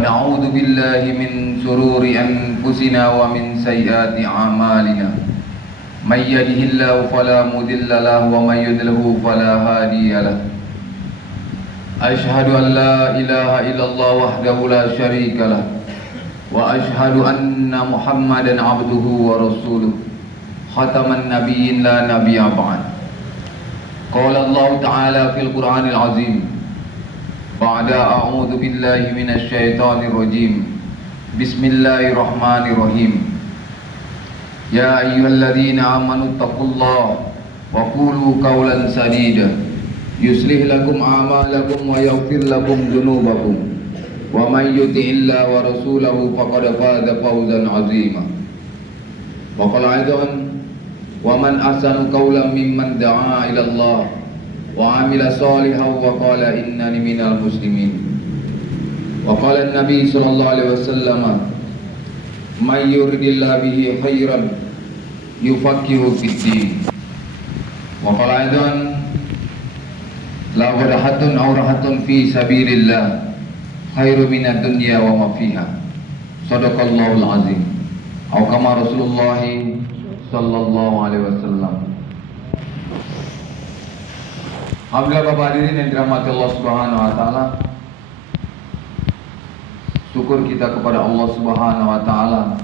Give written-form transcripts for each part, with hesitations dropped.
ونعوذ بالله من شرور أنفسنا ومن سيئات أعمالنا من يهده الله فلا مضل له ومن يضلل فلا هادي له أشهد أن لا إله إلا الله وحده لا شريك له وأشهد أن محمدا عبده ورسوله ختم النبيين لا نبي بعد قال الله تعالى في القرآن العظيم بعد أعوذ بالله من الشيطان الرجيم بسم الله الرحمن الرحيم يا أيها الذين آمنوا اتقوا الله وقولوا قولا سديدا يصلح لكم أعمالكم ويغفر لكم ذنوبكم ومن يطع الله ورسوله فقد فاز فوزا عظيما وقال أيضا ومن أحسن قولا ممن دعا إلى الله وعمل صالحا وقال إنني من المسلمين وقال النبي صلى الله عليه وسلم من يرد الله به خيرا يفقهه في الدين وقال أيضا لا راحة أو راحة في سبيل الله خير من الدنيا وما فيها صدق الله العظيم أو كما رسول الله صلى الله عليه وسلم. Alhamdulillah Bapak hadirin yang dirahmati Allah Subhanahu wa taala. Syukur kita kepada Allah Subhanahu wa taala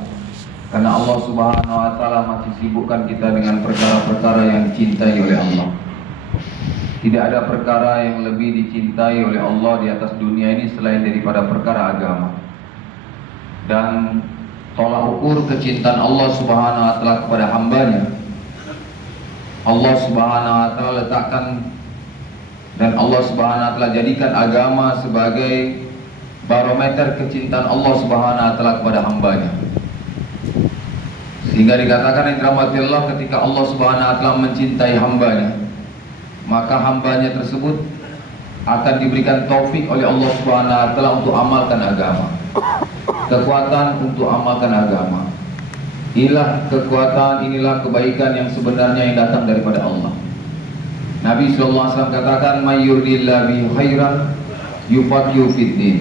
karena Allah Subhanahu wa taala masih sibukkan kita dengan perkara-perkara yang dicintai oleh Allah. Tidak ada perkara yang lebih dicintai oleh Allah di atas dunia ini selain daripada perkara agama. Dan tolak ukur kecintaan Allah Subhanahu wa taala kepada hambanya, Allah Subhanahu wa taala letakkan dan Allah Subhanahu wa taala jadikan agama sebagai barometer kecintaan Allah Subhanahu wa taala kepada hambanya. Sehingga dikatakan yang dirahmati Allah, ketika Allah Subhanahu wa taala mencintai hambanya, maka hambanya tersebut akan diberikan taufik oleh Allah Subhanahu wa taala untuk amalkan agama. Kekuatan untuk amalkan agama. Inilah kekuatan, inilah kebaikan yang sebenarnya yang datang daripada Allah. Nabi sallallahu alaihi wasallam katakan may yuridillahu bihi khairan yufaqihu fid din.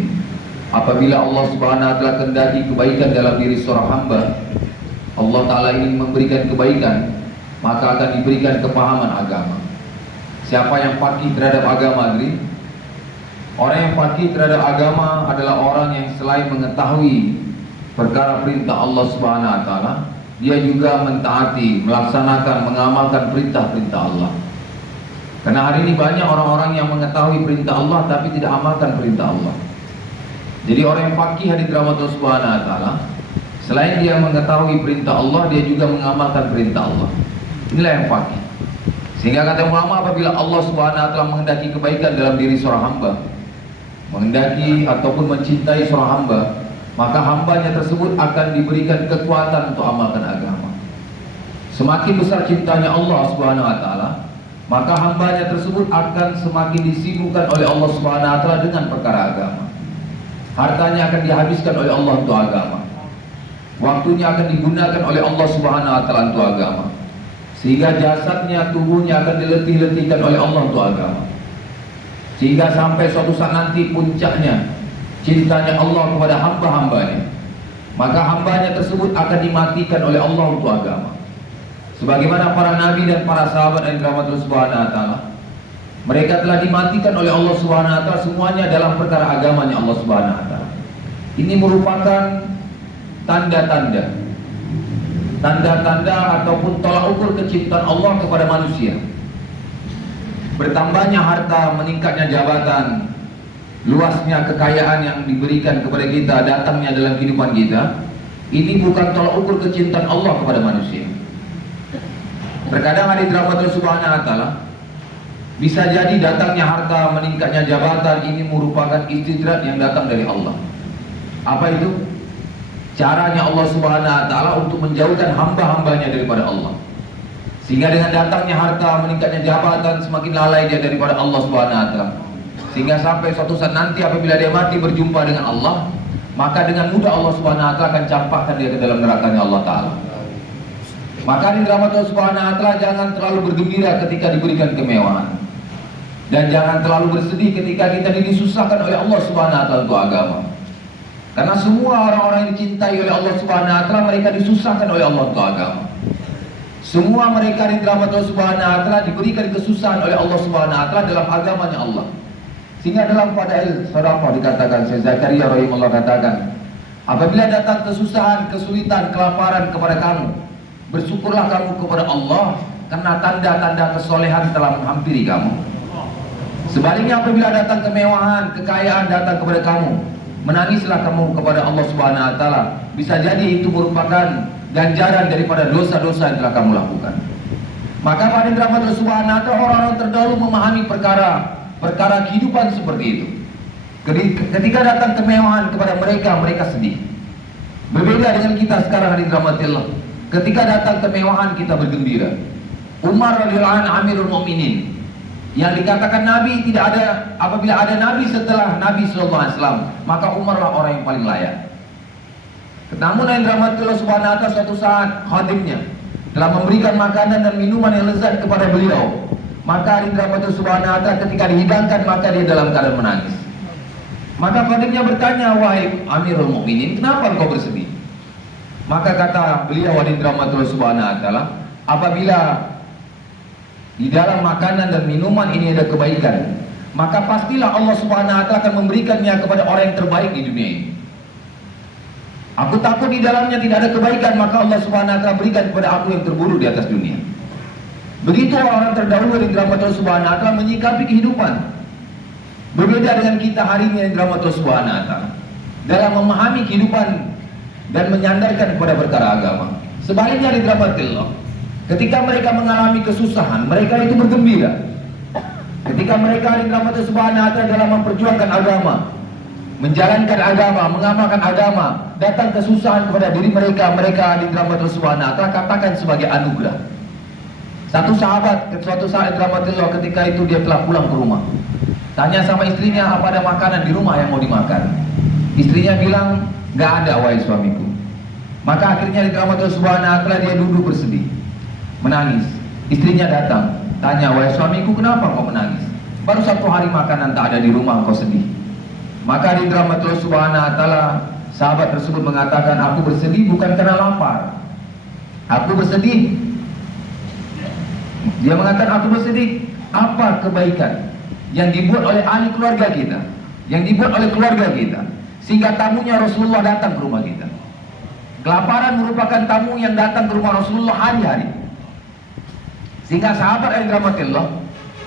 Apabila Allah Subhanahu wa taala kehendaki kebaikan dalam diri seorang hamba, Allah taala ingin memberikan kebaikan, maka akan diberikan kepahaman agama. Siapa yang faqih terhadap agama, Adri? Orang yang faqih terhadap agama adalah orang yang selain mengetahui perkara perintah Allah Subhanahu wa taala, dia juga mentaati, melaksanakan, mengamalkan perintah-perintah Allah. Karena hari ini banyak orang-orang yang mengetahui perintah Allah tapi tidak amalkan perintah Allah. Jadi orang yang faqih hadits rahmat Allah Subhanahu wa taala, selain dia mengetahui perintah Allah, dia juga mengamalkan perintah Allah. Inilah yang faqih. Sehingga kata ulama, apabila Allah Subhanahu wa taala menghendaki kebaikan dalam diri seorang hamba, menghendaki ataupun mencintai seorang hamba, maka hambanya tersebut akan diberikan kekuatan untuk amalkan agama. Semakin besar cintanya Allah Subhanahu wa taala, maka hambanya tersebut akan semakin disibukkan oleh Allah Subhanahu wa taala dengan perkara agama. Hartanya akan dihabiskan oleh Allah untuk agama. Waktunya akan digunakan oleh Allah Subhanahu wa taala untuk agama. Sehingga jasadnya, tubuhnya akan diletih-letihkan oleh Allah untuk agama. Sehingga sampai suatu saat nanti puncaknya cintanya Allah kepada hamba-hambanya, maka hambanya tersebut akan dimatikan oleh Allah untuk agama. Sebagaimana para nabi dan para sahabat yang dirahmati Allah Subhanahu wa taala, mereka telah dimatikan oleh Allah Subhanahu wa taala semuanya dalam perkara agamanya Allah Subhanahu wa taala. Ini merupakan tanda-tanda ataupun tolak ukur kecintaan Allah kepada manusia. Bertambahnya harta, meningkatnya jabatan, luasnya kekayaan yang diberikan kepada kita, datangnya dalam kehidupan kita, ini bukan tolak ukur kecintaan Allah kepada manusia. Terkadang hadits rahmat Allah Subhanahu wa taala, bisa jadi datangnya harta, meningkatnya jabatan ini merupakan istidrak yang datang dari Allah. Apa itu? Caranya Allah Subhanahu wa taala untuk menjauhkan hamba-hambanya daripada Allah. Sehingga dengan datangnya harta, meningkatnya jabatan, semakin lalai dia daripada Allah Subhanahu wa taala. Sehingga sampai suatu saat nanti apabila dia mati berjumpa dengan Allah, maka dengan mudah Allah Subhanahu wa taala akan campakkan dia ke dalam nerakanya Allah taala. Maka di rahmat Allah Subhanahu wa taala, jangan terlalu bergembira ketika diberikan kemewahan, dan jangan terlalu bersedih ketika kita disusahkan oleh Allah Subhanahu wa taala untuk agama. Karena semua orang-orang yang dicintai oleh Allah Subhanahu wa taala mereka disusahkan oleh Allah untuk agama. Semua mereka di rahmat Allah Subhanahu wa taala diberikan kesusahan oleh Allah Subhanahu wa taala dalam agamanya Allah. Sehingga dalam Fadail Shadaqah dikatakan, Syekh Zakaria rahimahullah katakan, apabila datang kesusahan, kesulitan, kelaparan kepada kamu, bersyukurlah kamu kepada Allah karena tanda-tanda kesolehan telah menghampiri kamu. Sebaliknya apabila datang kemewahan, kekayaan datang kepada kamu, menangislah kamu kepada Allah Subhanahu wa taala. Bisa jadi itu merupakan ganjaran daripada dosa-dosa yang telah kamu lakukan. Maka pada rahmat Allah Subhanahu wa taala orang-orang terdahulu memahami perkara kehidupan seperti itu. Ketika datang kemewahan kepada mereka, mereka sedih. Berbeda dengan kita sekarang di rahmatillah. Ketika datang kemewahan kita bergembira. Umar radhiyallahu anhu Amirul Mukminin, yang dikatakan Nabi tidak ada, apabila ada Nabi setelah Nabi sallallahu alaihi wasallam, maka Umarlah orang yang paling layak. Namun yang rahmatullah subhanahu wa ta'ala suatu saat khadimnya telah memberikan makanan dan minuman yang lezat kepada beliau. Maka yang rahmatullah subhanahu wa ta'ala ketika dihidangkan maka dia dalam keadaan menangis. Maka khadimnya bertanya, wahai Amirul Mukminin, kenapa engkau bersedih? Maka kata beliau, wahai rahmatullah subhanahu wa ta'ala, apabila di dalam makanan dan minuman ini ada kebaikan, maka pastilah Allah Subhanahu wa taala akan memberikannya kepada orang yang terbaik di dunia ini. Aku takut di dalamnya tidak ada kebaikan, maka Allah Subhanahu wa taala berikan kepada aku yang terburuk di atas dunia. Begitu orang-orang terdahulu di rahmat Allah Subhanahu wa taala menyikapi kehidupan. Berbeda dengan kita hari ini di rahmat Allah Subhanahu wa taala dalam memahami kehidupan dan menyandarkan kepada perkara agama. Sebaliknya di rahmat Allah, ketika mereka mengalami kesusahan, mereka itu bergembira. Ketika mereka di rahmat Allah Subhanahu wa taala dalam memperjuangkan agama, menjalankan agama, mengamalkan agama, datang kesusahan kepada diri mereka, mereka di rahmat Allah Subhanahu wa taala katakan sebagai anugerah. Satu sahabat suatu saat di rahmat Allah ketika itu dia telah pulang ke rumah. Tanya sama istrinya, apa ada makanan di rumah yang mau dimakan? Istrinya bilang, "Gak ada wahai suamiku." Maka akhirnya di rahmat Allah Subhanahu wa taala dia duduk bersedih, menangis. Istrinya datang, tanya, wahai suamiku, kenapa kau menangis? Baru 1 hari makanan tak ada di rumah, kau sedih. Maka di rahmatullah subhanahu wa ta'ala sahabat tersebut mengatakan, aku bersedih bukan karena lapar, aku bersedih. Dia mengatakan, aku bersedih apa kebaikan yang dibuat oleh ahli keluarga kita, yang dibuat oleh keluarga kita, sehingga tamunya Rasulullah datang ke rumah kita. Kelaparan merupakan tamu yang datang ke rumah Rasulullah hari-hari. Sehingga sahabat yang dirahmatillah,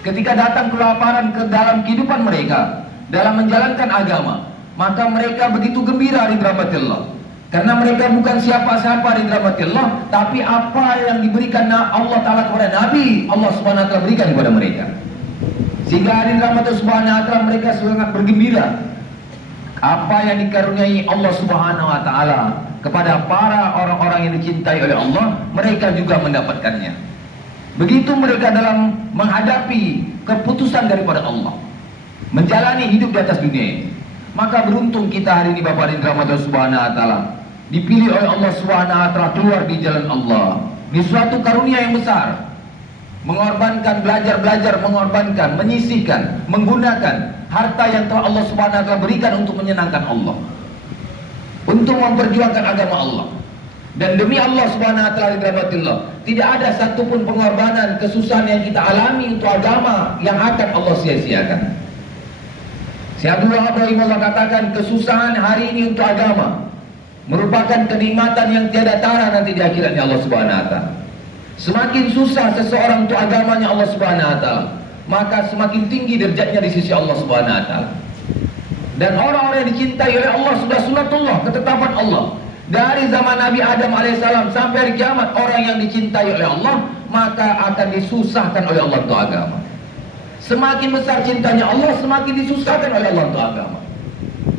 ketika datang kelaparan ke dalam kehidupan mereka dalam menjalankan agama, maka mereka begitu gembira di rahmatillah. Karena mereka bukan siapa-siapa di rahmatillah, tapi apa yang diberikan Allah Ta'ala kepada Nabi, Allah Subhanahu wa Ta'ala berikan kepada mereka. Sehingga di rahmatillah Subhanahu wa Ta'ala mereka sangat bergembira. Apa yang dikaruniai Allah Subhanahu wa Ta'ala kepada para orang-orang yang dicintai oleh Allah, mereka juga mendapatkannya. Begitu mereka dalam menghadapi keputusan daripada Allah, menjalani hidup di atas dunia ini, maka beruntung kita hari ini Bapak dan rahmat Allah Subhanahu wa Ta'ala, dipilih oleh Allah Subhanahu wa Ta'ala keluar di jalan Allah. Ini suatu karunia yang besar. Mengorbankan, belajar, mengorbankan, menyisihkan, menggunakan harta yang telah Allah Subhanahu wa Ta'ala berikan untuk menyenangkan Allah, untuk memperjuangkan agama Allah. Dan demi Allah Subhanahu wa Ta'ala dirahmatillah, tidak ada satupun pengorbanan, kesusahan yang kita alami untuk agama yang akan Allah sia-siakan. Syekh Abdul Wahab rahimahullah katakan, kesusahan hari ini untuk agama merupakan kenikmatan yang tiada tara nanti di akhiratnya Allah Subhanahu wa Ta'ala. Semakin susah seseorang untuk agamanya Allah Subhanahu wa Ta'ala, maka semakin tinggi derajatnya di sisi Allah Subhanahu wa Ta'ala. Dan orang-orang yang dicintai oleh Allah sudah sunatullah, ketetapan Allah. Dari zaman Nabi Adam alaihissalam sampai hari kiamat, orang yang dicintai oleh Allah maka akan disusahkan oleh Allah untuk agama. Semakin besar cintanya Allah, semakin disusahkan oleh Allah untuk agama.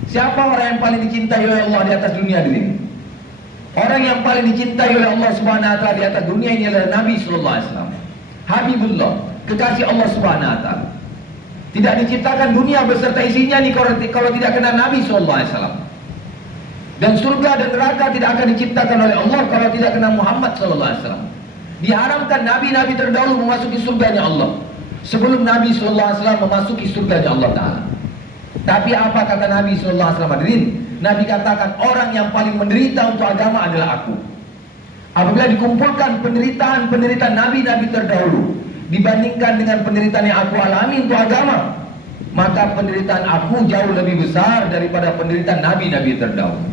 Siapa orang yang paling dicintai oleh Allah di atas dunia ini? Orang yang paling dicintai oleh Allah Subhanahu wa Ta'ala di atas dunia ini adalah Nabi sallallahu alaihi wasallam. Habibullah, kekasih Allah Subhanahu wa Ta'ala. Tidak diciptakan dunia beserta isinya nih kalau tidak kena Nabi sallallahu alaihi wasallam. Dan surga dan neraka tidak akan diciptakan oleh Allah kalau tidak kena Muhammad sallallahu alaihi wasallam. Diharamkan nabi-nabi terdahulu memasuki surganya Allah sebelum Nabi sallallahu alaihi wasallam memasuki surganya Allah Ta'ala. Tapi apa kata Nabi sallallahu alaihi wasallam? Nabi katakan orang yang paling menderita untuk agama adalah aku. Apabila dikumpulkan penderitaan nabi-nabi terdahulu dibandingkan dengan penderitaan yang aku alami untuk agama, maka penderitaan aku jauh lebih besar daripada penderitaan nabi-nabi terdahulu.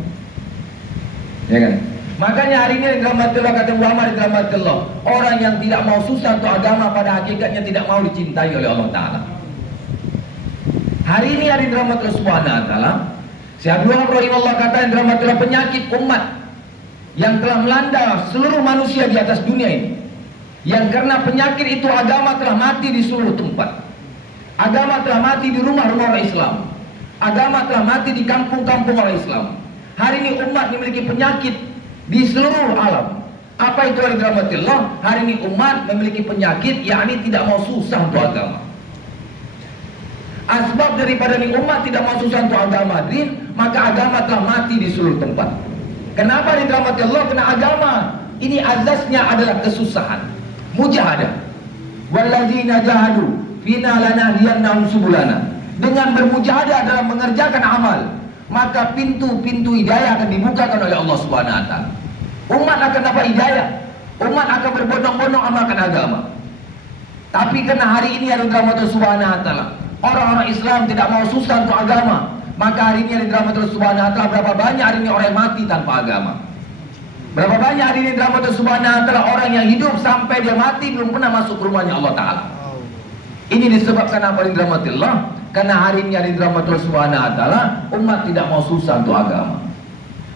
Ya kan? Makanya hari ini rahmatullah, kata ulama rahmatullah, orang yang tidak mau susah untuk agama pada hakikatnya tidak mau dicintai oleh Allah Ta'ala. Hari ini hari rahmatullah subhanahu wa ta'ala, Syekh Abdul Wahab rahimahullah kata yang rahmatullah, penyakit umat yang telah melanda seluruh manusia di atas dunia ini, yang karena penyakit itu agama telah mati di seluruh tempat. Agama telah mati di rumah-rumah orang Islam. Agama telah mati di kampung-kampung orang Islam. Hari ini umat memiliki penyakit di seluruh alam. Apa itu hari rahmatillah? Hari ini umat memiliki penyakit, yakni tidak mau susah untuk agama. Asbab daripada ini umat tidak mau susah untuk agama, maka agama telah mati di seluruh tempat. Kenapa hari rahmatillah? Karena agama ini azasnya adalah kesusahan, mujahadah. Walladzina jahadu fina lanahdiyannahum subulana. Dengan bermujahadah dalam mengerjakan amal, maka pintu-pintu hidayah akan dibukakan oleh Allah Subhanahu wa taala. Umat akan dapat hidayah, umat akan berbondong-bondong amalkan agama. Tapi karena hari ini ada rahmat Subhanahu wa taala, orang-orang Islam tidak mau susah untuk agama, maka hari ini ada rahmat Subhanahu wa taala, berapa banyak hari ini orang yang mati tanpa agama. Berapa banyak hari ini rahmat Subhanahu wa taala orang yang hidup sampai dia mati belum pernah masuk ke rumahnya Allah Ta'ala. Ini disebabkan apa di rahmatillah? Karena hari ini hari rahmatillah subhanahu wa ta'ala, umat tidak mau susah untuk agama.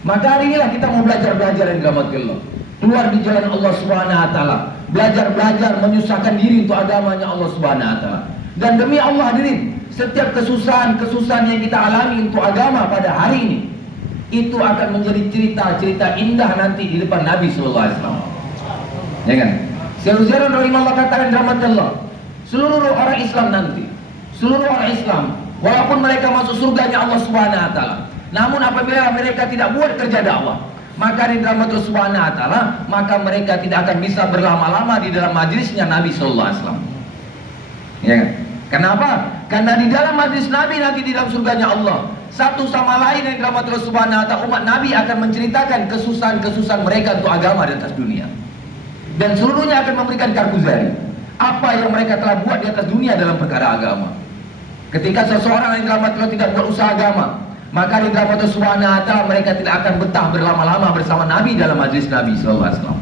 Maka hari inilah kita mau belajar di rahmatillah, keluar di jalan Allah subhanahu wa ta'ala, belajar menyusahkan diri untuk agamanya Allah subhanahu wa ta'ala. Dan demi Allah hadirin, setiap kesusahan yang kita alami untuk agama pada hari ini, itu akan menjadi cerita-cerita indah nanti di depan Nabi sallallahu alaihi wasallam. Ya kan? Syekh rahimahullah katakan rahmatullah, seluruh orang Islam nanti, seluruh orang Islam, walaupun mereka masuk surganya Allah Subhanahu wa taala, namun apabila mereka tidak buat kerja dakwah, maka di rahmatul Subhanahu wa taala, maka mereka tidak akan bisa berlama-lama di dalam majlisnya Nabi sallallahu alaihi wasallam. Ya kan? Kenapa? Karena di dalam majlis Nabi nanti di dalam surganya Allah, satu sama lain yang rahmatul Subhanahu wa taala, umat Nabi akan menceritakan kesusahan-kesusahan mereka untuk agama di atas dunia. Dan seluruhnya akan memberikan karguzari apa yang mereka telah buat di atas dunia dalam perkara agama. Ketika seseorang yang rahmatullah tidak buat usaha agama, maka di rahmatullah subhanahu wa ta'ala mereka tidak akan betah berlama-lama bersama Nabi dalam majlis Nabi sallallahu alaihi wasallam.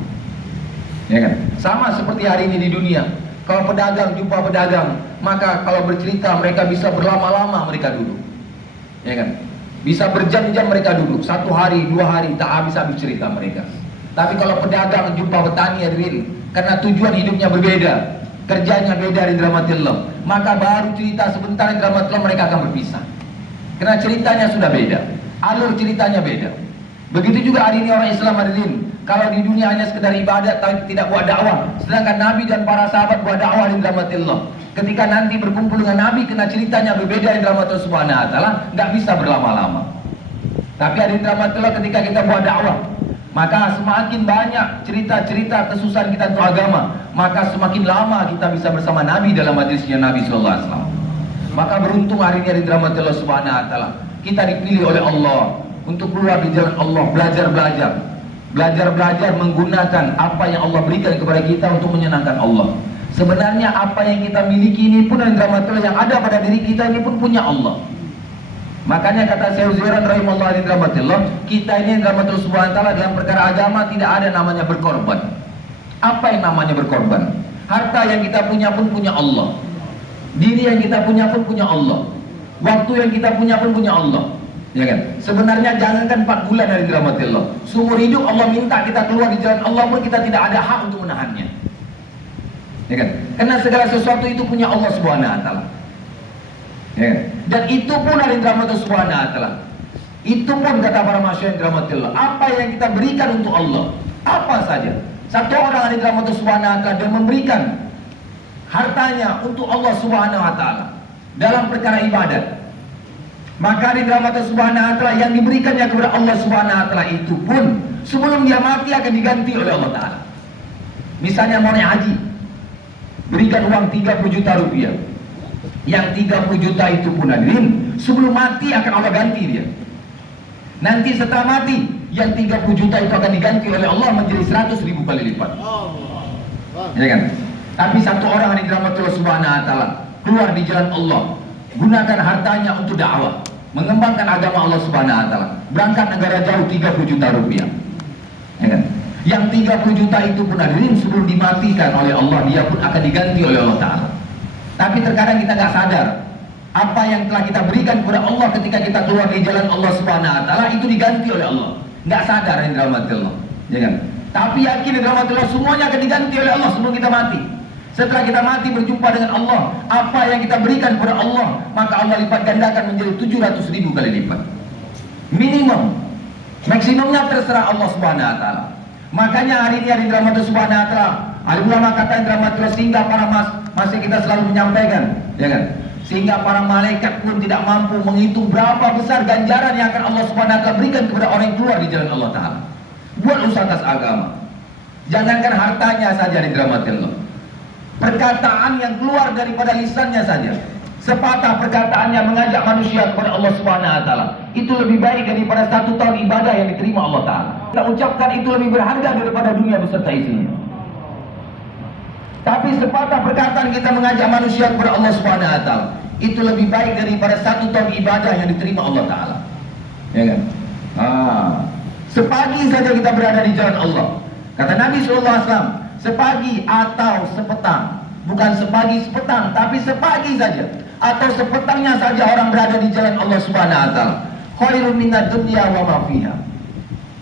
Ya kan? Sama seperti hari ini di dunia. Kalau pedagang jumpa pedagang, maka kalau bercerita mereka bisa berlama-lama mereka duduk. Ya kan? Bisa berjam-jam mereka duduk, 1 hari, 2 hari, tak habis-habis cerita mereka. Tapi kalau pedagang jumpa petani hadirin, karena tujuan hidupnya berbeda, kerjanya beda di rahmatillah, maka baru cerita sebentar di rahmatillah mereka akan berpisah. Karena ceritanya sudah beda, alur ceritanya beda. Begitu juga hari ini orang Islam hadirin, kalau di dunia hanya sekedar ibadat tapi tidak buat dakwah, sedangkan Nabi dan para sahabat buat dakwah di rahmatillah. Ketika nanti berkumpul dengan Nabi, karena ceritanya berbeda di rahmatillah subhanahu wa ta'ala, nggak bisa berlama-lama. Tapi hari ini rahmatillah ketika kita buat dakwah, maka semakin banyak cerita-cerita kesusahan kita untuk agama, maka semakin lama kita bisa bersama Nabi dalam majlisnya Nabi sallallahu alaihi wasallam. Maka beruntung hari ini rahmatullah subhanahu wa ta'ala, kita dipilih oleh Allah untuk keluar di jalan Allah, belajar menggunakan apa yang Allah berikan kepada kita untuk menyenangkan Allah. Sebenarnya apa yang kita miliki ini pun rahmatullah, yang ada pada diri kita ini pun punya Allah. Makanya kata Syekh Zuhairan rahimahullah di rahmatillah, kita ini rahmatul subhanahu wa ta'ala dalam perkara agama tidak ada namanya berkorban. Apa yang namanya berkorban? Harta yang kita punya pun punya Allah, diri yang kita punya pun punya Allah, waktu yang kita punya pun punya Allah. Ya kan? Sebenarnya jangankan 4 bulan dari rahmatillah, seumur hidup Allah minta kita keluar di jalan Allah pun kita tidak ada hak untuk menahannya. Ya kan? Karena segala sesuatu itu punya Allah subhanahu wa ta'ala. Ya. Dan itu pun ada rahmatullah subhanahu wa ta'ala. Itu pun kata para masyayikh rahmatullah, apa yang kita berikan untuk Allah, apa saja. Satu orang ada rahmatullah subhanahu wa ta'ala dan memberikan hartanya untuk Allah subhanahu wa ta'ala dalam perkara ibadat, maka di rahmatullah subhanahu wa ta'ala yang diberikannya kepada Allah subhanahu wa ta'ala itu pun sebelum dia mati akan diganti oleh Allah ta'ala. Misalnya mau naik haji, berikan uang 30 juta rupiah. Yang 30 juta itu pun hadirin, sebelum mati akan Allah ganti dia. Nanti setelah mati, yang 30 juta itu akan diganti oleh Allah menjadi 100.000 kali lipat. Ya kan? Tapi satu orang yang dirahmati Allah Subhanahu wa taala keluar di jalan Allah, gunakan hartanya untuk dakwah, mengembangkan agama Allah Subhanahu wa taala. Berangkat negara jauh 30 juta rupiah. Ya kan? Yang 30 juta itu pun hadirin sebelum dimatikan oleh Allah, dia pun akan diganti oleh Allah taala. Tapi terkadang kita nggak sadar apa yang telah kita berikan kepada Allah ketika kita keluar di jalan Allah Subhanahu wa taala itu diganti oleh Allah. Nggak sadar yang dirahmati Allah, ya kan? Tapi yakin yang dirahmati Allah semuanya akan diganti oleh Allah sebelum kita mati. Setelah kita mati berjumpa dengan Allah, apa yang kita berikan kepada Allah maka Allah lipat gandakan menjadi 700.000 kali lipat. Minimum, maksimumnya terserah Allah Subhanahu wa taala. Makanya hari ini dirahmati Subhanahu wa taala, alim ulama kata yang dirahmati Allah sehingga para masih kita selalu menyampaikan, ya kan? Sehingga para malaikat pun tidak mampu menghitung berapa besar ganjaran yang akan Allah Subhanahu wa taala berikan kepada orang yang keluar di jalan Allah taala. Buat usaha atas agama. Jangankan hartanya saja yang dirahmati Allah. Perkataan yang keluar daripada lisannya saja, sepatah perkataannya mengajak manusia kepada Allah Subhanahu wa taala, itu lebih baik daripada 1 tahun ibadah yang diterima Allah taala. Kita ucapkan itu lebih berharga daripada dunia beserta isinya. Tapi sepatah perkataan kita mengajak manusia kepada Allah Subhanahu wa taala, itu lebih baik daripada 1 tahun ibadah yang diterima Allah taala. Ya kan? Sepagi saja kita berada di jalan Allah. Kata Nabi SAW, sepagi atau sepetang, bukan sepagi sepetang, tapi sepagi saja atau sepetangnya saja orang berada di jalan Allah Subhanahu wa taala, khairun minad dunya wa ma fiha.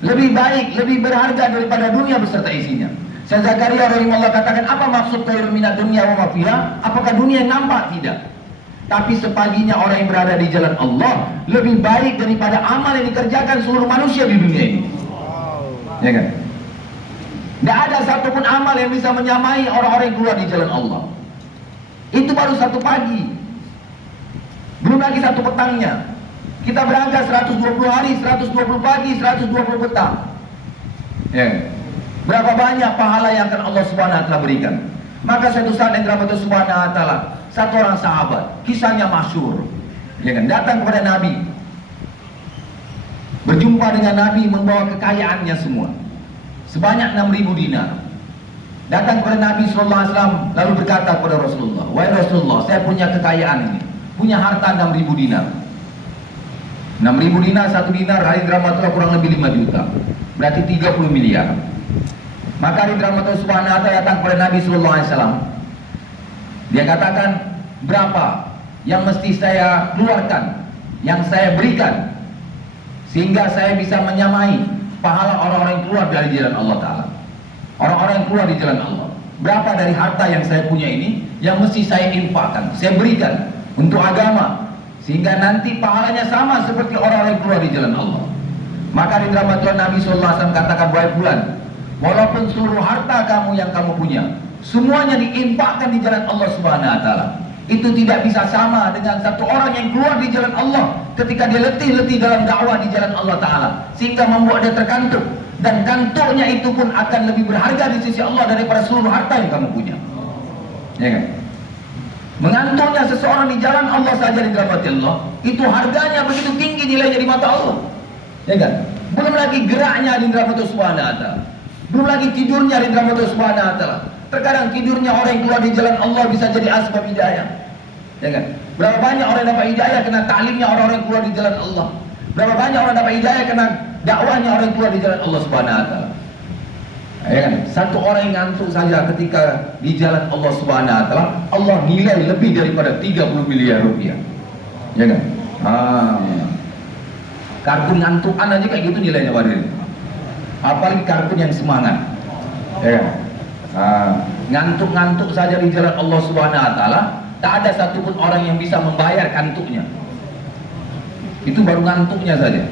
Lebih baik, lebih berharga daripada dunia beserta isinya. Syekh Zakaria rahimahullah katakan, apa maksud khairun minad dunya wa ma fiha? Apakah dunia yang nampak? Tidak. Tapi sepaginya orang yang berada di jalan Allah lebih baik daripada amal yang dikerjakan seluruh manusia di dunia ini. Ya kan? Tidak ada satupun amal yang bisa menyamai orang-orang yang keluar di jalan Allah. Itu baru 1 pagi. Belum lagi 1 petangnya. Kita berangkat 120 hari, 120 pagi, 120 petang. Ya. Berapa banyak pahala yang akan Allah Subhanahu wa taala berikan. Maka suatu saat yang dirahmati Subhanahu wa taala, satu orang sahabat, kisahnya masyhur, ya kan, datang kepada Nabi, berjumpa dengan Nabi membawa kekayaannya semua, sebanyak 6.000 dinar. Datang kepada Nabi SAW lalu berkata kepada Rasulullah, wahai Rasulullah, saya punya kekayaan ini, punya harta 6.000 dinar. 6.000 dinar, 1 dinar hari dirahmati kurang lebih 5 juta, berarti 30 miliar. Maka hari dirahmati Subhanahu wa taala datang kepada Nabi SAW. Dia katakan, berapa yang mesti saya keluarkan, yang saya berikan, sehingga saya bisa menyamai pahala orang-orang yang keluar dari jalan Allah Ta'ala, orang-orang yang keluar di jalan Allah. Berapa dari harta yang saya punya ini yang mesti saya infakkan, saya berikan untuk agama, sehingga nanti pahalanya sama seperti orang-orang yang keluar di jalan Allah. Maka di dalam Tuhan Nabi SAW katakan, wahai fulan, walaupun seluruh harta kamu yang kamu punya semuanya diinfakkan di jalan Allah Subhanahu wa taala, itu tidak bisa sama dengan satu orang yang keluar di jalan Allah ketika dia letih-letih dalam dakwah di jalan Allah taala, sehingga membuat dia terkantuk, dan kantuknya itu pun akan lebih berharga di sisi Allah daripada seluruh harta yang kamu punya. Ya kan? Mengantuknya seseorang di jalan Allah saja di dalam hati Allah, itu harganya begitu tinggi nilainya di mata Allah. Ya kan? Belum lagi geraknya di dalam hati Subhanahu wa taala. Belum lagi tidurnya di dalam Allah Subhanahu wa taala. Terkadang tidurnya orang yang keluar di jalan Allah bisa jadi asbab hidayah. Ya kan? Berapa banyak orang yang dapat hidayah karena taklimnya orang-orang yang keluar di jalan Allah. Berapa banyak orang dapat hidayah karena dakwahnya orang yang keluar di jalan Allah Subhanahu wa taala. Ya kan? Satu orang yang ngantuk saja ketika di jalan Allah Subhanahu wa taala, Allah nilai lebih daripada 30 miliar rupiah. Ya kan? Kartun ngantukan aja kayak gitu nilainya wadir. Apalagi kartun yang semangat, ya kan? Ngantuk-ngantuk saja di jalan Allah Subhanahu wa taala, tak ada satupun orang yang bisa membayar kantuknya. Itu baru ngantuknya saja.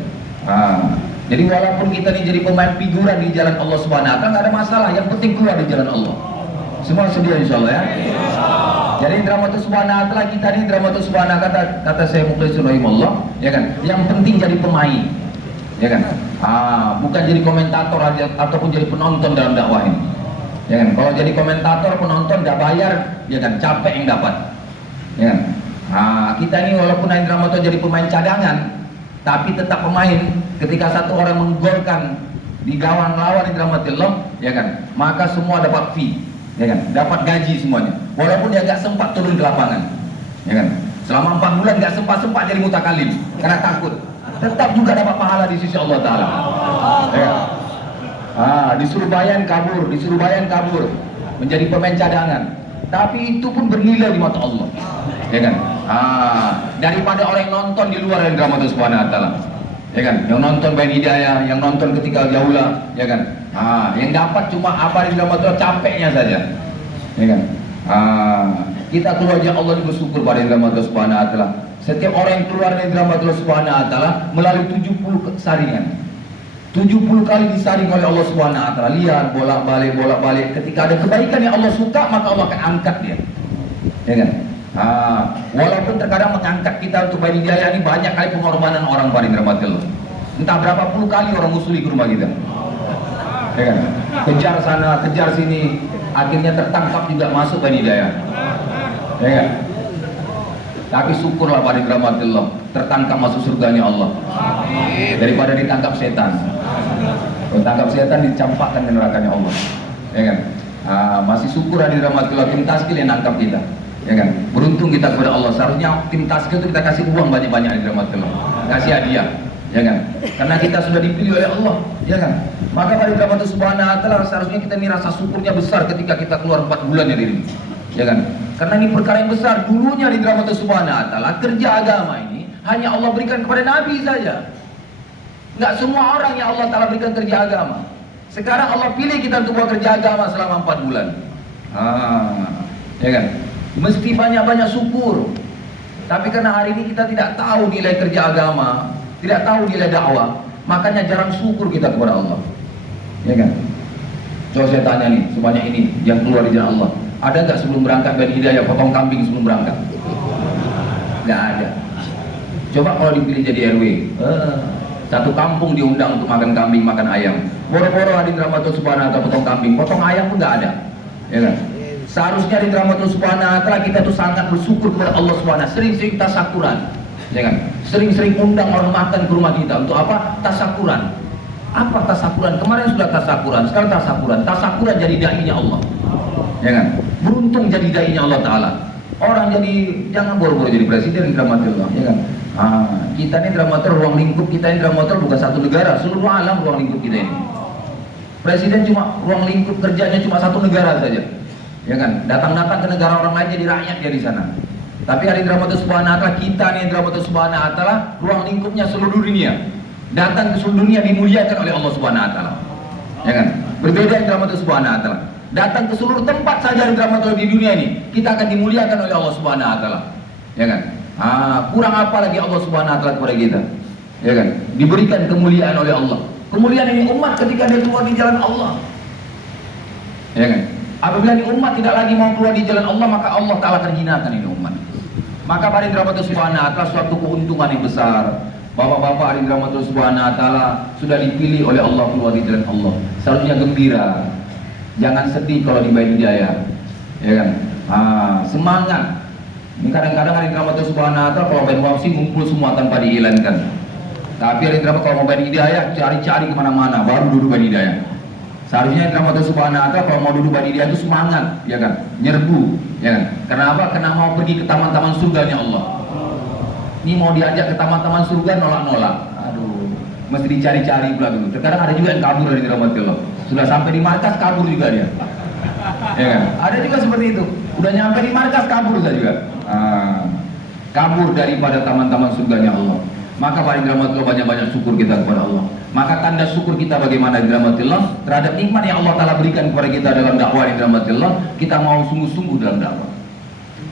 Jadi walaupun kita ini jadi pemain figuran di jalan Allah Subhanahu wa taala, nggak ada masalah. Yang penting keluar di jalan Allah. Semua sedia insyaallah ya. Jadi dramatus Subhanahu wa taala kita ini dramatus Subhanahu kata saya Mukhlisin rahimahullah, ya kan? Yang penting jadi pemain. Ya kan? Bukan jadi komentator aja ataupun jadi penonton dalam dakwah ini. Ya kan? Kalau jadi komentator, penonton nggak bayar, ya kan, capek yang dapat. Ya kan? Kita ini walaupun Hadin Rahmatullah jadi pemain cadangan, tapi tetap pemain. Ketika satu orang menggolkan di gawang lawan Hadin Rahmatullah, ya kan, maka semua dapat fee, ya kan, dapat gaji semuanya. Walaupun dia nggak sempat turun ke lapangan, ya kan. Selama 4 bulan nggak sempat jadi mutakalim karena takut, tetap juga dapat pahala di sisi Allah Taala. Ya. Disuruh bayan kabur, menjadi pemain cadangan. Tapi itu pun bernilai di mata Allah, ya kan? Daripada orang yang nonton di luar dari rahmat Subhanahu wa taala, ya kan? Yang nonton Bayan Hidayah, yang nonton ketika jaulah, ya kan? Yang dapat cuma apa di rahmat Allah, capeknya saja, ya kan? Kita keluar dari Allah bersyukur pada rahmat Allah Subhanahu wa taala. Setiap orang yang keluar dari rahmat Allah Subhanahu wa taala melalui 70 saringan. 70 kali disaring oleh Allah Subhanahu wa taala. Lihat bolak-balik. Ketika ada kebaikan yang Allah suka, maka Allah akan angkat dia. Ya kan? Walaupun terkadang mengangkat kita untuk Bayan Hidayah ini banyak kali pengorbanan orang pada rahmatullah. Entah berapa puluh kali orang musuli ke rumah kita. Ya kan? Kejar sana, kejar sini, akhirnya tertangkap juga masuk Bayan Hidayah. Ya kan? Tapi syukurlah pada rahmatullah, tertangkap masuk surganya Allah. Daripada ditangkap setan. Kalau tangkap setan dicampakkan ke nerakanya Allah, ya kan? Masih syukur di rahmatullah tim taskil yang nangkap kita, ya kan? Beruntung kita kepada Allah. Seharusnya tim taskil itu kita kasih uang banyak-banyak di rahmatullah, kasih hadiah, ya kan? Karena kita sudah dipilih oleh Allah, ya kan? Maka pada rahmatullah Subhanahu wa taala seharusnya kita ini rasa syukurnya besar ketika kita keluar 4 bulan dari ini, ya kan? Karena ini perkara yang besar. Dulunya di rahmatullah Subhanahu wa taala kerja agama ini hanya Allah berikan kepada Nabi saja. Nggak semua orang yang Allah Ta'ala berikan kerja agama. Sekarang Allah pilih kita untuk buat kerja agama selama 4 bulan. Ya kan? Mesti banyak-banyak syukur. Tapi karena hari ini kita tidak tahu nilai kerja agama, tidak tahu nilai dakwah, makanya jarang syukur kita kepada Allah. Ya kan? Coba saya tanya nih, sebanyak ini yang keluar di jalan Allah, ada nggak sebelum berangkat Bayan Hidayah potong kambing sebelum berangkat? Nggak ada. Coba kalau dipilih jadi RW, satu kampung diundang untuk makan kambing, makan ayam. Boro-boro Hadin Rahmatullah Subhanahu wa taala potong kambing, potong ayam pun nggak ada. Ya kan? Seharusnya Hadin Rahmatullah Subhanahu wa taala kita tuh sangat bersyukur kepada Allah Subhanahu wa taala. Sering-sering tasakuran, ya kan? Sering-sering undang orang makan ke rumah kita. Untuk apa? Tasakuran. Apa tasakuran? Kemarin sudah tasakuran, sekarang tasakuran. Tasakuran jadi dai-nya Allah. Ya kan? Beruntung jadi dai-nya Allah Taala. Orang jadi, jangan boro-boro jadi presiden Hadin Rahmatullah, ya kan? Kita ini dramatur, ruang lingkup kita ini dramatur bukan satu negara, seluruh alam ruang lingkup kita ini. Presiden cuma ruang lingkup kerjanya cuma satu negara saja, ya kan? Datang-datang ke negara orang lain jadi rakyat dia di sana. Tapi hari dramatur Subhanahu wa taala, kita nih dramatur Subhanahu wa taala, ruang lingkupnya seluruh dunia. Datang ke seluruh dunia dimuliakan oleh Allah Subhanahu wa taala, ya kan? Berbeda dengan dramatur Subhanahu wa taala. Datang ke seluruh tempat saja di dramatur di dunia ini, kita akan dimuliakan oleh Allah Subhanahu wa taala, ya kan? Kurang apa lagi Allah Subhanahu wa taala kepada kita, ya kan? Diberikan kemuliaan oleh Allah. Kemuliaan ini umat ketika dia keluar di jalan Allah, ya kan? Apabila ini umat tidak lagi mau keluar di jalan Allah, maka Allah Ta'ala akan hinakan ini umat. Maka pada rahmatullah Subhanahu wa taala suatu keuntungan yang besar. Bapak-bapak hari rahmatullah Subhanahu wa taala sudah dipilih oleh Allah keluar di jalan Allah. Seharusnya gembira, jangan sedih kalau di Bayan Hidayah, ya kan? Semangat. Ini kadang-kadang hari rahmatullah Subhanahu wa taala kalau Bayan Wafsi ngumpul semua tanpa diilankan. Tapi hari rahmatullah kalau mau Bayan Hidayah cari-cari kemana-mana baru duduk Bayan Hidayah. Seharusnya rahmatullah Subhanahu wa taala kalau mau duduk Bayan Hidayah itu semangat, ya kan? Nyerbu, ya kan? Kenapa? Karena mau pergi ke taman-taman surganya Allah. Ini mau diajak ke taman-taman surga nolak-nolak. Aduh, mesti dicari-cari pula dulu. Terkadang ada juga yang kabur dari rahmatullah. Sudah sampai di markas kabur juga dia. Ya kan? Ada juga seperti itu. Udah nyampe di markas kabur saja juga. Kabur daripada taman-taman surganya Allah. Maka pada rahmatullah banyak-banyak syukur kita kepada Allah. Maka tanda syukur kita bagaimana di rahmatullah terhadap nikmat yang Allah Ta'ala berikan kepada kita dalam dakwah di rahmatullah, kita mau sungguh-sungguh dalam dakwah.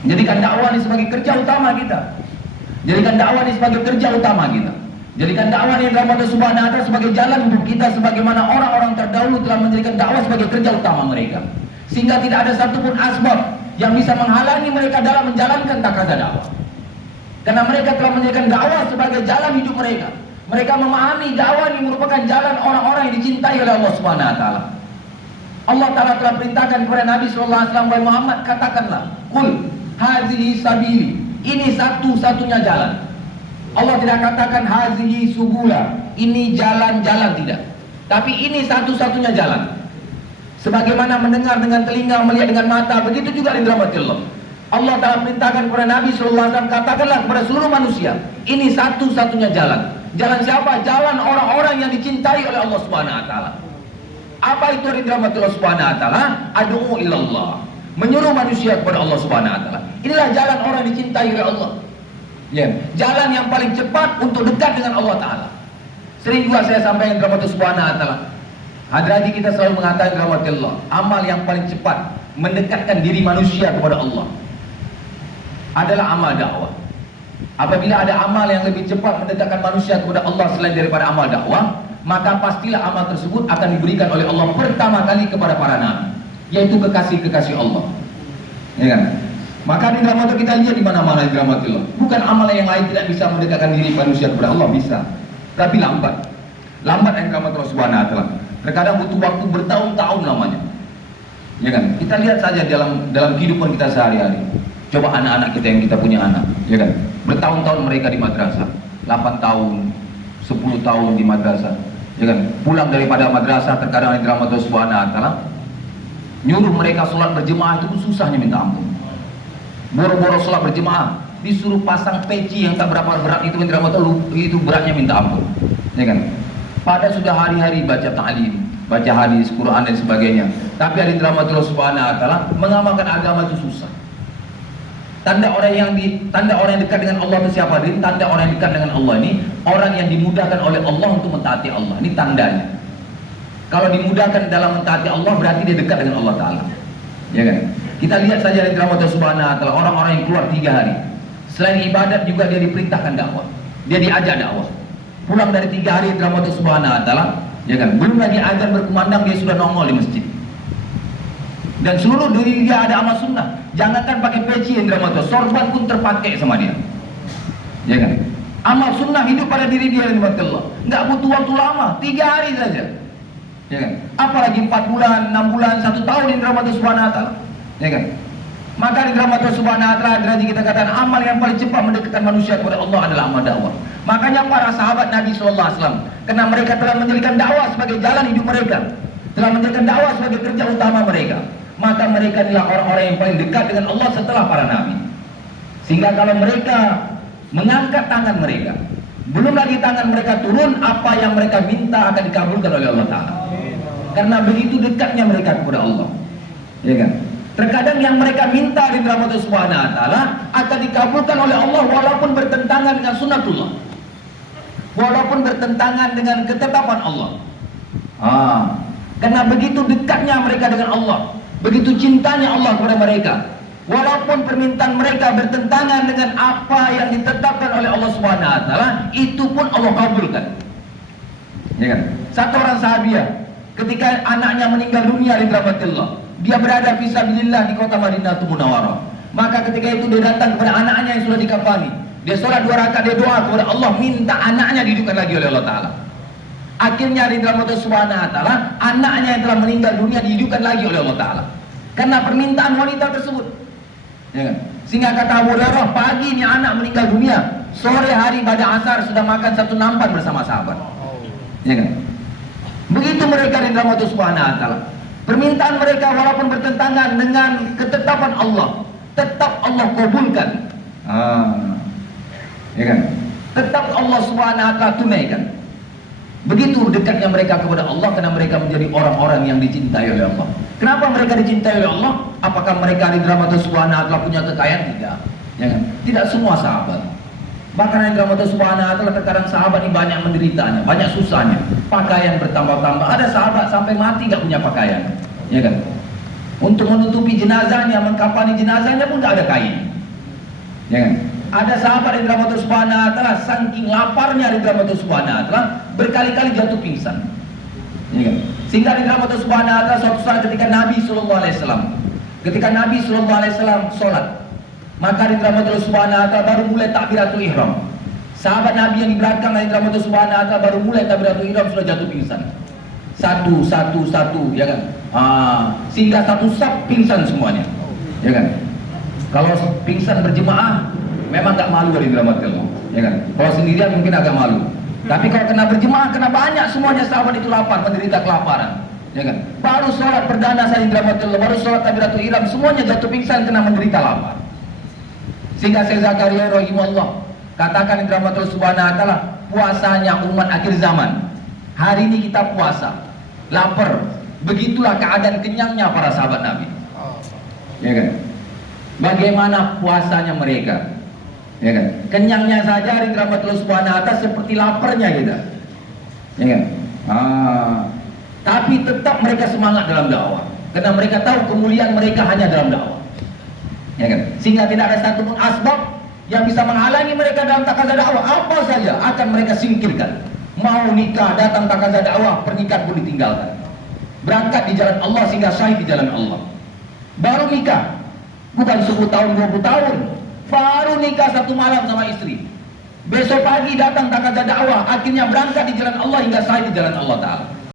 Jadikan dakwah ini sebagai kerja utama kita. Jadikan dakwah ini sebagai kerja utama kita. Jadikan dakwah ini rahmatullah Subhanahu wa taala sebagai jalan untuk kita, sebagaimana orang-orang terdahulu telah menjadikan dakwah sebagai kerja utama mereka. Sehingga tidak ada satupun asbab yang bisa menghalangi mereka dalam menjalankan takaza dakwah. Karena mereka telah menjadikan dakwah sebagai jalan hidup mereka. Mereka memahami dakwah ini merupakan jalan orang-orang yang dicintai oleh Allah Subhanahu wa taala. Allah Ta'ala telah perintahkan kepada Nabi sallallahu alaihi wasallam, Muhammad, katakanlah, "Qul hadhihi sabili." Ini satu-satunya jalan. Allah tidak katakan hazihi subula, ini jalan-jalan, tidak. Tapi ini satu-satunya jalan. Sebagaimana mendengar dengan telinga, melihat dengan mata, begitu juga dirahmati Allah. Allah telah perintahkan kepada Nabi SAW, katakanlah kepada seluruh manusia, ini satu-satunya jalan. Jalan siapa? Jalan orang-orang yang dicintai oleh Allah Subhanahu wa taala. Apa itu dirahmati Allah Subhanahu wa taala? Ad'u ilallah. Menyuruh manusia kepada Allah Subhanahu wa taala. Inilah jalan orang yang dicintai oleh Allah. Ya, jalan yang paling cepat untuk dekat dengan Allah taala. Sering juga saya sampaikan dirahmati Subhanahu wa taala. Hadrati kita selalu mengatakan dirahmati Allah, amal yang paling cepat mendekatkan diri manusia kepada Allah adalah amal dakwah. Apabila ada amal yang lebih cepat mendekatkan manusia kepada Allah selain daripada amal dakwah, maka pastilah amal tersebut akan diberikan oleh Allah pertama kali kepada para nabi, yaitu kekasih-kekasih Allah. Ya kan? Maka di drama itu kita lihat di mana-mana di drama itu, bukan amal yang lain tidak bisa mendekatkan diri manusia kepada Allah, bisa, tapi lambat yang drama Allah Subhanahu wa taala. Terkadang butuh waktu bertahun-tahun lamanya. Ya kan? Kita lihat saja dalam kehidupan kita sehari-hari. Coba anak-anak kita yang kita punya anak, ya kan? Bertahun-tahun mereka di madrasah, 8 tahun, 10 tahun di madrasah, ya kan? Pulang daripada madrasah terkadang di drama Allah Subhanahu wa taala nyuruh mereka sholat berjemaah itu susahnya minta ampun. Boro-boro sholat berjemaah, disuruh pasang peci yang tak berapa berat itu itu beratnya minta ampun, ya kan? Pada sudah hari-hari baca ta'lim, baca hadis, Quran dan sebagainya, tapi hari drama Allah Subhanahu wa taala mengamalkan agama itu susah. Tanda orang yang dekat dengan Allah itu siapa? Tanda orang yang dekat dengan Allah ini orang yang dimudahkan oleh Allah untuk mentaati Allah. Ini tandanya. Kalau dimudahkan dalam mentaati Allah berarti dia dekat dengan Allah Taala. Ya kan? Kita lihat saja di drama Allah Subhanahu wa taala, orang-orang yang keluar 3 hari. Selain ibadat juga dia diperintahkan dakwah. Dia diajak dakwah. Pulang dari 3 hari di drama Allah Subhanahu wa taala, ya kan? Belum lagi azan berkumandang dia sudah nongol di masjid. Dan seluruh diri dia ada amal sunnah. Jangankan pakai peci yang drama Allah, sorban pun terpakai sama dia. Ya kan? Amal sunnah hidup pada diri dia yang drama Allah. Enggak butuh waktu lama, 3 hari saja. Ya kan? Apalagi 4 bulan, 6 bulan, 1 tahun di drama Allah Subhanahu wa taala. Ya kan? Maka di drama Allah Subhanahu wa taala derajat kita katakan amal yang paling cepat mendekatkan manusia kepada Allah adalah amal dakwah. Makanya para sahabat Nabi sallallahu alaihi wasallam, karena mereka telah menjadikan dakwah sebagai jalan hidup mereka, telah menjadikan dakwah sebagai kerja utama mereka, maka mereka adalah orang-orang yang paling dekat dengan Allah setelah para nabi. Sehingga kalau mereka mengangkat tangan mereka, belum lagi tangan mereka turun, apa yang mereka minta akan dikabulkan oleh Allah Ta'ala. Karena begitu dekatnya mereka kepada Allah. Ya kan? Terkadang yang mereka minta di dalam Allah Subhanahu wa taala akan dikabulkan oleh Allah walaupun bertentangan dengan sunnatullah. Walaupun bertentangan dengan ketetapan Allah. Karena begitu dekatnya mereka dengan Allah, begitu cintanya Allah kepada mereka. Walaupun permintaan mereka bertentangan dengan apa yang ditetapkan oleh Allah Subhanahu wa taala, itu pun Allah kabulkan. Ya kan? Satu orang sahabiah ketika anaknya meninggal dunia di rahmatillah, dia berada fisabilillah di kota Madinah Munawwarah. Maka ketika itu dia datang kepada anaknya yang sudah dikafani. Dia sholat 2 rakaat, dia doa kepada Allah, minta anaknya dihidupkan lagi oleh Allah Ta'ala. Akhirnya di dalam Allah Subhanahu wa taala, anaknya yang telah meninggal dunia dihidupkan lagi oleh Allah Ta'ala karena permintaan wanita tersebut. Ya kan? Sehingga kata Abu Hurairah, pagi ini anak meninggal dunia, sore hari pada asar sudah makan 1 nampan bersama sahabat. Ya kan? Begitu mereka di dalam Allah Subhanahu wa taala. Permintaan mereka walaupun bertentangan dengan ketetapan Allah, tetap Allah kabulkan. Ya kan? Tetap Allah Subhanahu wa taala tunaikan. Begitu dekatnya mereka kepada Allah karena mereka menjadi orang-orang yang dicintai oleh Allah. Kenapa mereka dicintai oleh Allah? Apakah mereka di dalam Allah Subhanahu wa taala punya kekayaan? Tidak. Ya kan? Tidak semua sahabat. Bahkan di dalam Allah Subhanahu wa taala terkadang sahabat ini banyak menderitanya, banyak susahnya. Pakaian bertambah-tambah. Ada sahabat sampai mati enggak punya pakaian. Ya kan? Untuk menutupi jenazahnya, mengkafani jenazahnya pun enggak ada kain. Ya kan? Ada sahabat di dalam Allah Subhanahu wa taala saking laparnya di dalam Allah Subhanahu wa taala berkali-kali jatuh pingsan. Ya kan? Sehingga di dalam Allah Subhanahu wa taala suatu saat ketika Nabi sallallahu alaihi wasallam salat, maka di dalam Allah Subhanahu wa taala baru mulai takbiratul ihram. Sahabat Nabi yang di belakang di dalam Allah Subhanahu wa taala baru mulai takbiratul ihram sudah jatuh pingsan. Satu, ya kan? Sehingga satu saf pingsan semuanya. Ya kan? Kalau pingsan berjemaah Memang gak malu dari dirahmati Allah, ya kan? Kalau sendirian mungkin agak malu. Tapi kalau kena berjemaah, kena banyak semuanya sahabat itu lapar, menderita kelaparan, ya kan? Baru sholat perdana saya dirahmati Allah, baru sholat takbiratul ihram, semuanya jatuh pingsan kena menderita lapar. Sehingga Syekh Zakaria rahimahullah katakan dirahmati Allah subhanahu wa ta'ala, puasanya umat akhir zaman. Hari ini kita puasa, lapar. Begitulah keadaan kenyangnya para sahabat Nabi. Ya kan? Bagaimana puasanya mereka? Ya kan? Kenyangnya saja hari rahmatullah subhanahu wa ta'ala seperti laparnya kita. Ya kan? Tapi tetap mereka semangat dalam dakwah. Karena mereka tahu kemuliaan mereka hanya dalam dakwah. Ya kan? Sehingga tidak ada satu pun asbab yang bisa menghalangi mereka dalam takaza dakwah. Apa saja akan mereka singkirkan. Mau nikah, datang takaza dakwah, pernikahan pun ditinggalkan. Berangkat di jalan Allah sehingga syahid di jalan Allah. Baru nikah, bukan 10 tahun, 20 tahun. Baru nikah 1 malam sama istri. Besok pagi datang takaza dakwah, akhirnya berangkat di jalan Allah hingga syahid di jalan Allah Ta'ala.